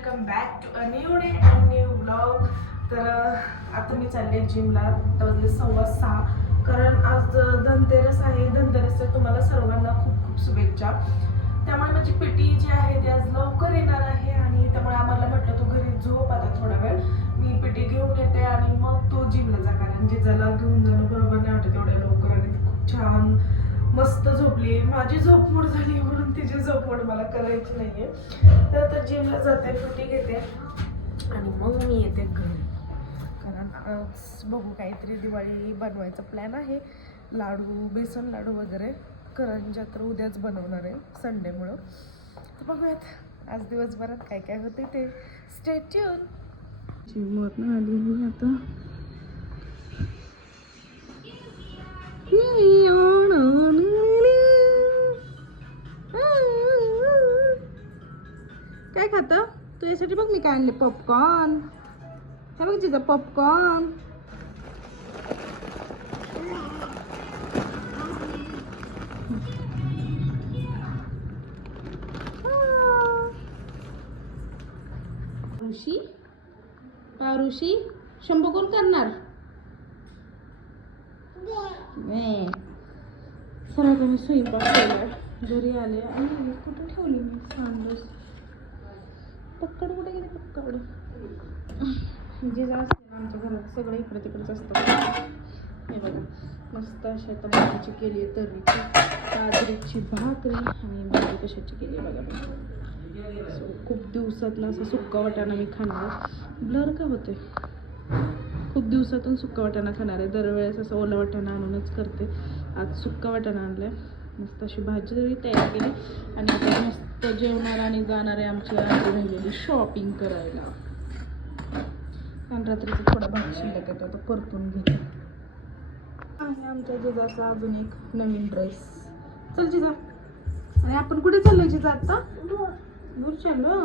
Welcome back to a new day and new blog तर आता मी चालले जिमला वाजले सव्वा सहा. कारण आज धनतेरस आहे. धनतेरसच्या तुम्हाला सर्वांना खूप खूप शुभेच्छा. त्यामुळे माझी पेटी जी आहे ती आज लवकर येणार आहे आणि त्यामुळे आम्हाला म्हटलं तू घरी झोप आता थोडा वेळ. मी पेटी घेऊन येते आणि मग तो जिमला जा. कारण जिजाला घेऊन जाणं बरोबर नाही वाटत एवढ्या लवकर आणि खूप छान मस्त झोपली माझी झोप मोड झाली म्हणून तिची झोप मोड मला करायची नाहीये. तर आता जिमला जाते सुट्टी घेते. आणि मग मी येते घरी. कारण आज बघू काहीतरी दिवाळी बनवायचा प्लॅन आहे. लाडू बेसन लाडू वगैरे करंजा तर उद्याच बनवणार आहे संडेमुळं तर बघूयात. आज दिवसभरात काय काय होते ते. स्टेच्यून जिमवरनं आली मी आता. काय खात? तू यासाठी बघ मी काय आणले. पॉपकॉर्न हे बघ जिजा पॉपकॉर्न ऋषी ऋषी शंभू कोण करणार? नाही सरळ मी स्वयंपाक केलाय. घरी आले. आणि कुठे ठेवली मी सांडस? पक्कड कुठे गेली? पक्कड जे जा असते ना आमच्या घरात सगळं इकडे तिकडेच असतं. हे बघा मस्त अशा टमाट्याची केली आहे तर्रीची बाजरीची भाकरी आणि भाजी कशाची केली आहे बघा. सो खूप दिवसातनं असं सुक्का वाटाणा मी खाणार ब्लर का होते खूप दिवसातून सुक्का वाटाणा खाणार आहे. दरवेळेस असं ओला वाटाणा आणूनच करते. आज सुक्का वाटाणा आणलाय. मस्त अशी भाजी जरी तयार केली आणि आता मस्त जेवणार आणि जाणार आहे आमची आजी राहिलेली शॉपिंग करायला. आणि रात्रीचा थोडा भाग शिल्लक येतो तो आता परतून घेते. आणि आमच्या जिजाचा अजून एक नवीन ड्रेस चल जिजा. आणि आपण कुठे चाललो जिजा आता? दूर चाललो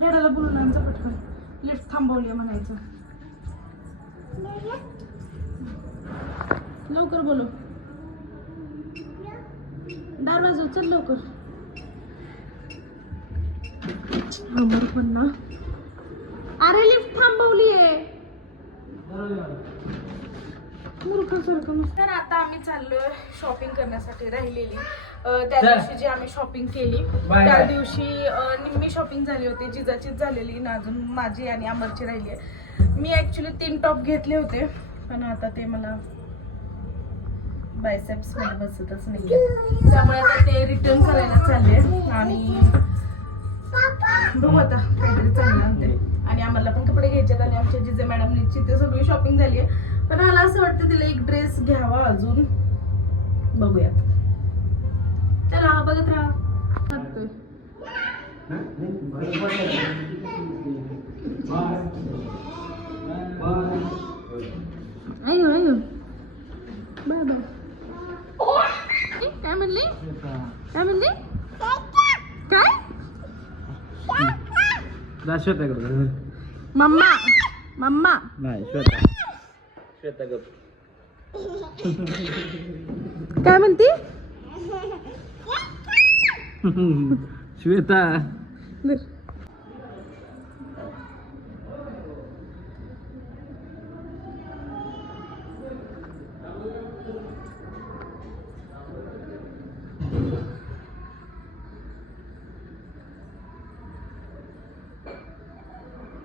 डेडाला बोलून आमचं पटकन लिफ्ट थांबवली म्हणायचं. लवकर बोलू दार वाजव चल लवकर. अमर पण ना अरे लिफ्ट थांबवली आहे तर आता आम्ही चाललोय शॉपिंग करण्यासाठी राहिलेली. त्या. दिवशी जी आम्ही शॉपिंग केली त्या. दिवशी निम्मी शॉपिंग झाली होती जिजाचीच झालेली. ना अजून माझी आणि अमरची राहिली आहे मी ऍक्च्युली तीन टॉप घेतले होते. पण आता ते मला बायसेप्समध्ये बसतच नाही त्यामुळे आता ते रिटर्न करायला चालले आणि बघू आता काहीतरी चांगलं आणते आणि आम्हाला पण कपडे घ्यायचे आणि आमच्या जिजे मॅडमची ते सगळी शॉपिंग झाली आहे पण मला असं वाटतं तिला एक ड्रेस घ्यावा अजून. बघूयात. चला बघत राहा. करतोय. Bye अयो बाय बाय ए, काय म्हणली काय म्हणली काय श्वेता करतो मम्मा मम्मा. नाही श्वेता. श्वेता करतो काय म्हणती? श्वेता.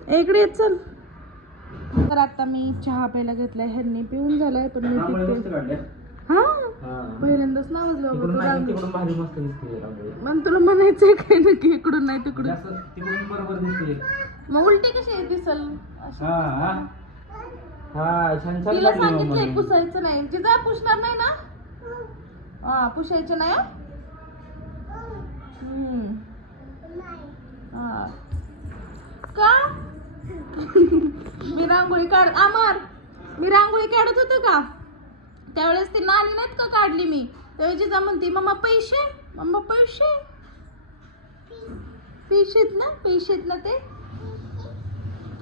इकडे येत चल. तर आता मी चहा प्यायला घेतलाय ह्यांनी पिऊन झालाय पण मी पिते हा? पहिल्यांदाच रांगोळी. मग तुला म्हणायचंय काय नक्की इकडून नाही तिकडून. मग उलटी कशी दिसल. हा. हा हा तिला सांगितलंय. पुसायचं नाही. जिजा पुसणार नाही ना? हा पुसायचं नाही. का? मी रांगोळी काढ अमर मी रांगोळी काढत होतो का? त्यावेळेस ती नाणी नाहीत का काढली मी? त्यावेळेस जिजा म्हणते मम्मा पैसे? मम्मा पैसे? पैसेत ना पैसेत आहेत ना ते.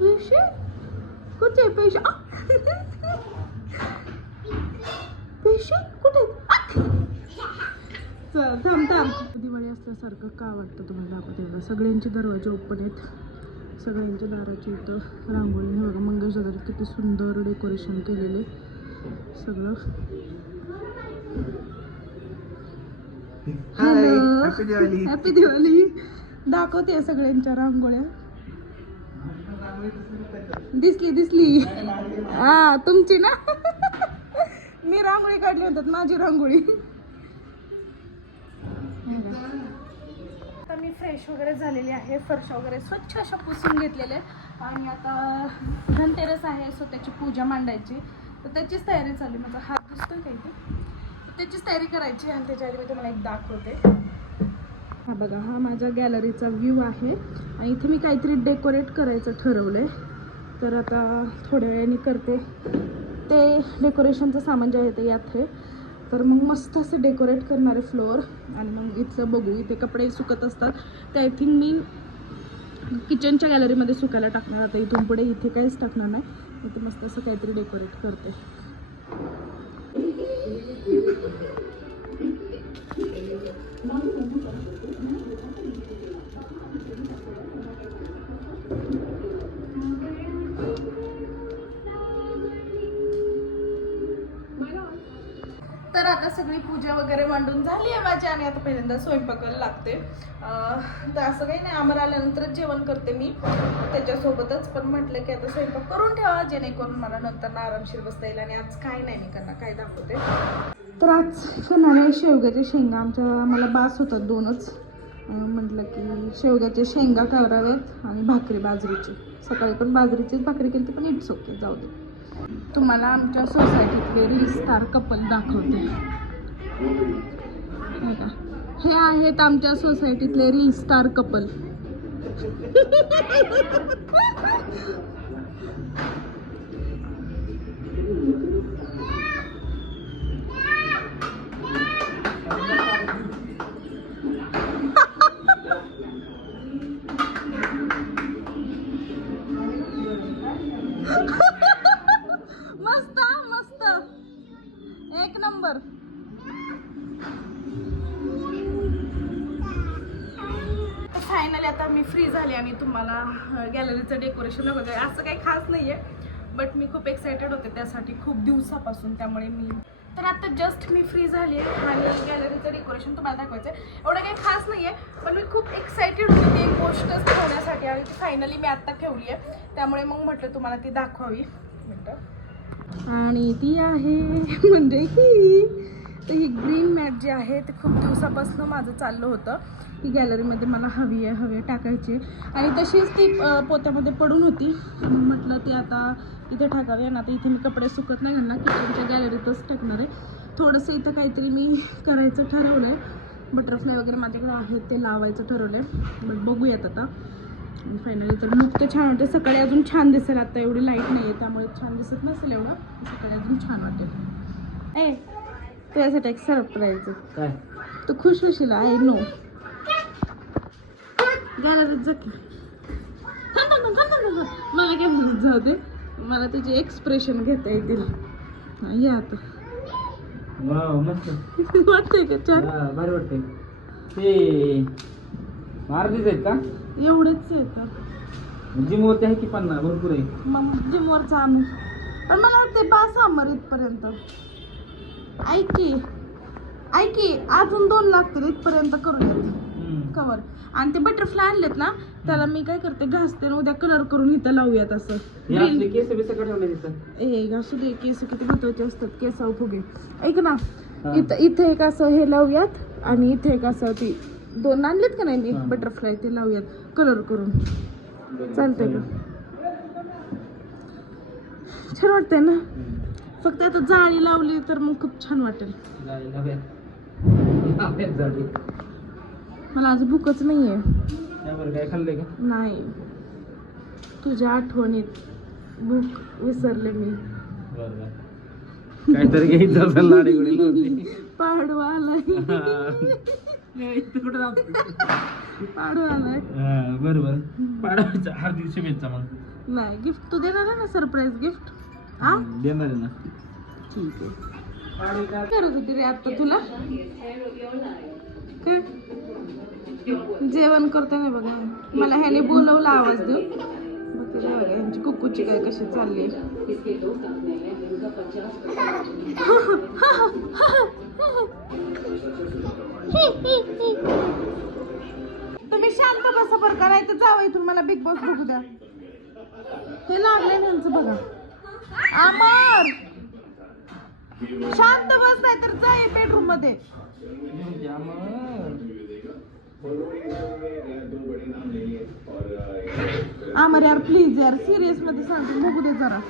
पैसे? कुठे आहे पैसे? पैसे? कुठे आहेत? चल थांब थांब. दिवाळी असल्यासारखं का वाटतं तुम्हाला? दाखवते सगळ्यांचे दरवाजे ओपन आहेत. सगळ्यांच्या दाराच्या इथं रांगोळी हे बघा मंगळच्या दारात किती सुंदर डेकोरेशन केलेले सगळं. हॅलो हॅपी दिवाळी दाखवते सगळ्यांच्या रांगोळ्या. दिसली दिसली. हा तुमची ना? मी रांगोळी काढली म्हणतात माझी रांगोळी. आता मी फ्रेश वगैरे झालेली आहे फरश वगैरे स्वच्छ अशा पुसून घेतलेले आणि आता धनतेरस आहे सो त्याची पूजा मांडायची. तर त्याचीच तयारी चालू माझा हात दिसतोय काही ते त्याचीच तयारी करायची आणि त्याच्या आधी मी तुम्हाला एक दाखवते. हा बघा हा माझ्या गॅलरीचा व्ह्यू आहे. आणि इथे मी काहीतरी डेकोरेट करायचं ठरवलं आहे तर आता थोड्या वेळाने करते. ते डेकोरेशनचं सामान जे आहे ते यात आहे. तर मग मस्त असं डेकोरेट करणारे फ्लोअर आणि मग इथलं बघू इथे कपडे सुकत असतात. ते आय थिंक मी किचनच्या गॅलरीमध्ये सुकायला टाकणार आता इथून पुढे इथे काहीच टाकणार नाही. इथे मस्त असं काहीतरी डेकोरेट करते. तर आता सगळी पूजा वगैरे मांडून झाली आहे माझी आणि आता पहिल्यांदा स्वयंपाकाला लागते. तर असं काही नाही आम्हाला आल्यानंतरच जेवण करते मी. त्याच्यासोबतच पण म्हटलं की आता स्वयंपाक करून ठेवा जेणेकरून मला नंतर ना आरामशीर बसता येईल आणि आज काय नाही मी करणार काय दाखवते. तर आज करणार आहे शेवग्याच्या शेंगा. आमच्या मला बास होतात दोनच. म्हटलं की शेवग्याच्या शेंगा कराव्यात आणि भाकरी बाजरीची. सकाळी पण बाजरीचीच भाकरी केली पण इट्स ओके जाऊ दे. तुम्हाला आमच्या सोसायटीतले रील स्टार कपल दाखवते. हे हे आहेत आमच्या सोसायटीतले reel star couple number. Finally आता मी फ्री झाले आणि तुम्हाला गॅलरीचं डेकोरेशन वगैरे असं काही खास नाही आहे बट मी खूप एक्सायटेड होते त्यासाठी खूप दिवसापासून. त्यामुळे मी तर आता जस्ट मी फ्री झाली आहे आणि गॅलरीचं डेकोरेशन तुम्हाला दाखवायचं आहे एवढं काही खास नाही आहे पण मी खूप एक्सायटेड होते ती एक गोष्टच ठेवण्यासाठी आणि ती फायनली मी आत्ता ठेवली आहे त्यामुळे मग म्हटलं तुम्हाला ती दाखवावी. म्हटलं आणि ती आहे म्हणजे ही. तर ही ग्रीन मॅट जी आहे ते खूप दिवसापासून माझं चाललं होतं. ही गॅलरीमध्ये मला हवी आहे हवी आहे टाकायची आहे. आणि तशीच ती पोत्यामध्ये पडून होती. म्हटलं ती आता इथे टाकावी आणि आता इथे मी कपडे सुकत नाही घालणार किचनच्या गॅलरीतच टाकणार आहे. थोडंसं इथं काहीतरी मी करायचं ठरवलं आहे बटरफ्लाय वगैरे माझ्याकडे आहेत ते लावायचं ठरवलं आहे बट बघूयात आता. फायनली तर लुक तर छान वाटते सकाळी अजून छान दिसेल आता. एवढी लाइट नाही आहे त्यामुळे छान दिसत नसेल एवढं. सकाळी अजून छान वाटेल. ए तुझ्यासाठी एक सरप्राईज काय? तू खुश होशील? आय नो गॅलरीत जा की. मला काय म्हणत जाऊ दे. मला तुझे एक्सप्रेशन घेता येतील. ये आता. वाटतंय का छान? भारी वाटतंय. मारुतीच आहेत का? एवढेच जिम होते आहे की पन्नास भरपूर आहे. मग जिमवरचा आणू पण मला वाटते पाच समर इथपर्यंत. ऐक की ऐक की अजून दोन लागतील इथपर्यंत करून येत हम्म. कवर आणि ते बटरफ्लाय आणलेत ना त्याला मी काय करते घासते आणि उद्या कलर करून इथं लावूयात असं. हे. केस बिस ठेवले तिथं. ए घासू दे केस किती महत्त्वाचे असतात केसाव फुगे ऐक ना हा. इथं इथे एक असं हे लावूयात आणि इथे एक असं ती दोन आणलेत का नाही मी? हा. बटरफ्लाय ते लावूयात. कलर करून. चालतंय का छान वाटतंय ना. फक्त आता जाळी लावली तर मग खूप छान वाटेल. मला आज भूकच नाहीये. त्यावर काय खाल्लंय का? नाही. तुझ्या आठवणीत भूक विसरले मी. बरं काहीतरी घ्यायचं असेल लावली. पाडवा आलाय. इथं कुठं राहतो? पाडवा आलाय. हा, बरं बरं पाडवायचा हार्दिक शुभेच्छा मग. नाही गिफ्ट तू देणार आहे ना सरप्राईज गिफ्ट हा? देणार आहे ना. ठीक आहे. काय करत होती रे आता तुला? काय? जेवण करतो ना बघा. मला ह्याने बोलवलं आवाज देऊ. बघते ना कुकूची काय कशी चालली? तुम्ही शांत बसा बरं करायचं जावं इथून मला बिग बॉस बघू द्या. हे लागले त्यांचं बघा. अमर! शांत बस नाही तर जा बेडरूममध्ये. Amar, यार प्लीज यार सिरियस मध्ये सांगते बघू दे जरा